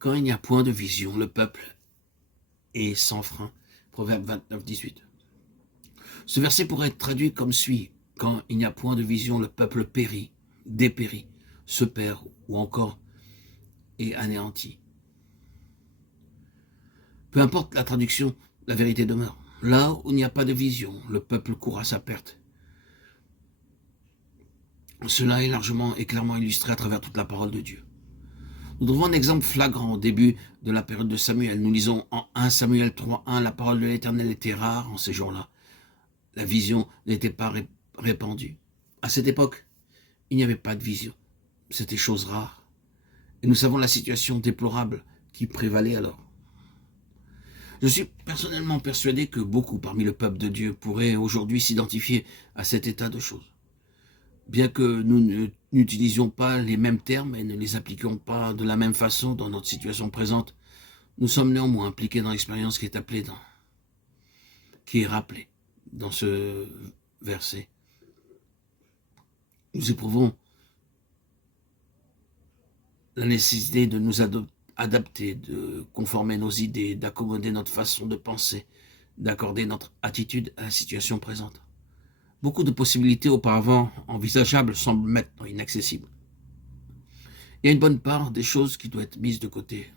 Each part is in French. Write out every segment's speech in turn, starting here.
Quand il n'y a point de vision, le peuple est sans frein. Proverbe 29, 18. Ce verset pourrait être traduit comme suit. Quand il n'y a point de vision, le peuple périt, dépérit, se perd ou encore est anéanti. Peu importe la traduction, la vérité demeure. Là où il n'y a pas de vision, le peuple court à sa perte. Cela est largement et clairement illustré à travers toute la parole de Dieu. Nous trouvons un exemple flagrant au début de la période de Samuel. Nous lisons en 1 Samuel 3:1, la parole de l'Éternel était rare en ces jours-là. La vision n'était pas répandue. À cette époque, il n'y avait pas de vision. C'était chose rare. Et nous savons la situation déplorable qui prévalait alors. Je suis personnellement persuadé que beaucoup parmi le peuple de Dieu pourraient aujourd'hui s'identifier à cet état de choses. Bien que nous n'utilisions pas les mêmes termes et ne les appliquions pas de la même façon dans notre situation présente, nous sommes néanmoins impliqués dans l'expérience qui est rappelée dans ce verset. Nous éprouvons la nécessité de nous adapter, de conformer nos idées, d'accommoder notre façon de penser, d'accorder notre attitude à la situation présente. Beaucoup de possibilités auparavant envisageables semblent maintenant inaccessibles. Il y a une bonne part des choses qui doivent être mises de côté.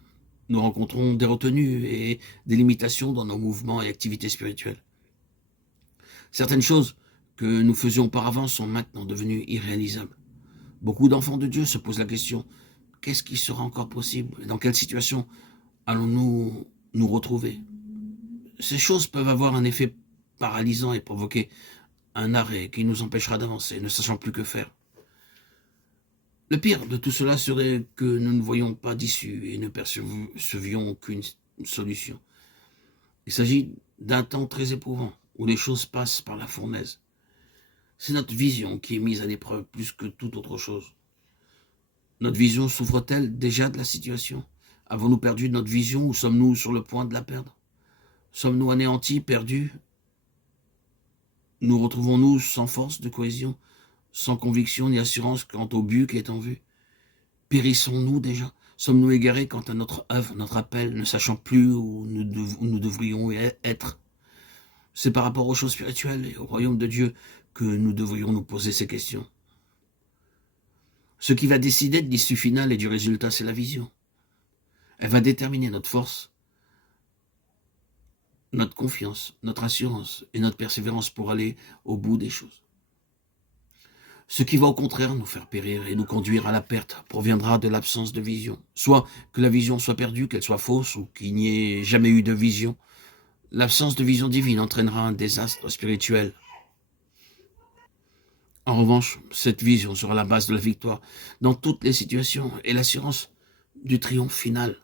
Nous rencontrons des retenues et des limitations dans nos mouvements et activités spirituelles. Certaines choses que nous faisions auparavant sont maintenant devenues irréalisables. Beaucoup d'enfants de Dieu se posent la question, qu'est-ce qui sera encore possible et dans quelle situation allons-nous nous retrouver? Ces choses peuvent avoir un effet paralysant et provoquer un arrêt qui nous empêchera d'avancer, ne sachant plus que faire. Le pire de tout cela serait que nous ne voyions pas d'issue et ne percevions aucune solution. Il s'agit d'un temps très éprouvant, où les choses passent par la fournaise. C'est notre vision qui est mise à l'épreuve plus que toute autre chose. Notre vision souffre-t-elle déjà de la situation? Avons-nous perdu notre vision ou sommes-nous sur le point de la perdre? Sommes-nous anéantis, perdus? Nous retrouvons-nous sans force de cohésion, sans conviction ni assurance quant au but qui est en vue? Périssons-nous déjà? Sommes-nous égarés quant à notre œuvre, notre appel, ne sachant plus où nous devrions être? C'est par rapport aux choses spirituelles et au royaume de Dieu que nous devrions nous poser ces questions. Ce qui va décider de l'issue finale et du résultat, c'est la vision. Elle va déterminer notre force, notre confiance, notre assurance et notre persévérance pour aller au bout des choses. Ce qui va au contraire nous faire périr et nous conduire à la perte proviendra de l'absence de vision. Soit que la vision soit perdue, qu'elle soit fausse ou qu'il n'y ait jamais eu de vision. L'absence de vision divine entraînera un désastre spirituel. En revanche, cette vision sera la base de la victoire dans toutes les situations et l'assurance du triomphe final.